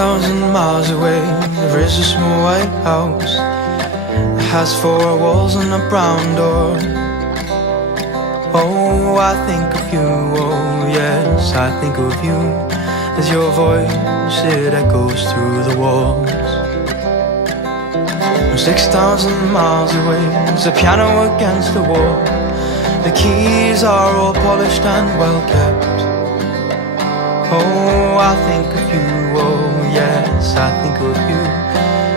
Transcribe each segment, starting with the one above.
6,000 miles away, there is a small white house. It has 4 walls and a brown door. Oh, I think of you, oh yes, I think of you. As your voice, it echoes through the walls. 6,000 miles away, there's a piano against the wall. The keys are all polished and well kept. Oh, I think of you, oh yes, I think of you.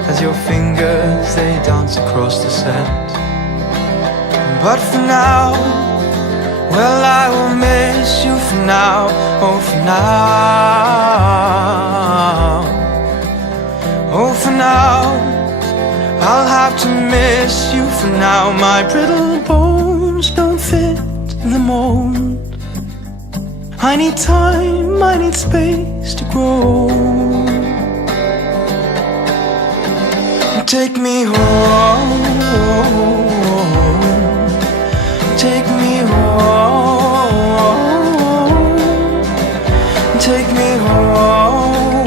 As your fingers, they dance across the set. But for now, well, I will miss you for now, oh for now. Oh for now, I'll have to miss you for now. My brittle bones don't fit the mold. I need time, I need space to grow. Take me home, take me home, take me home,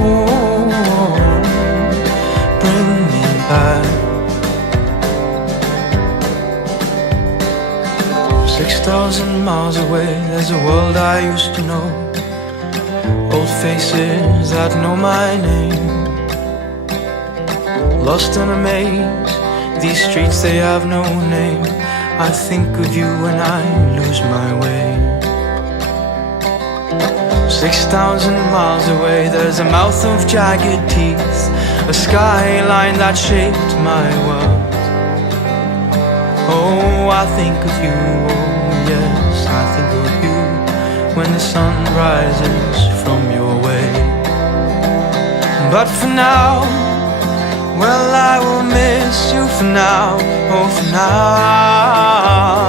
bring me back. 6,000 miles away, there's a world I used to know. Old faces that know my name. Lost in a maze, these streets they have no name. I think of you when I lose my way. 6,000 miles away, there's a mouth of jagged teeth, a skyline that shaped my world. Oh, I think of you, oh yes, I think of you when the sun rises from your way. But for now, well, I will miss you for now, oh for now.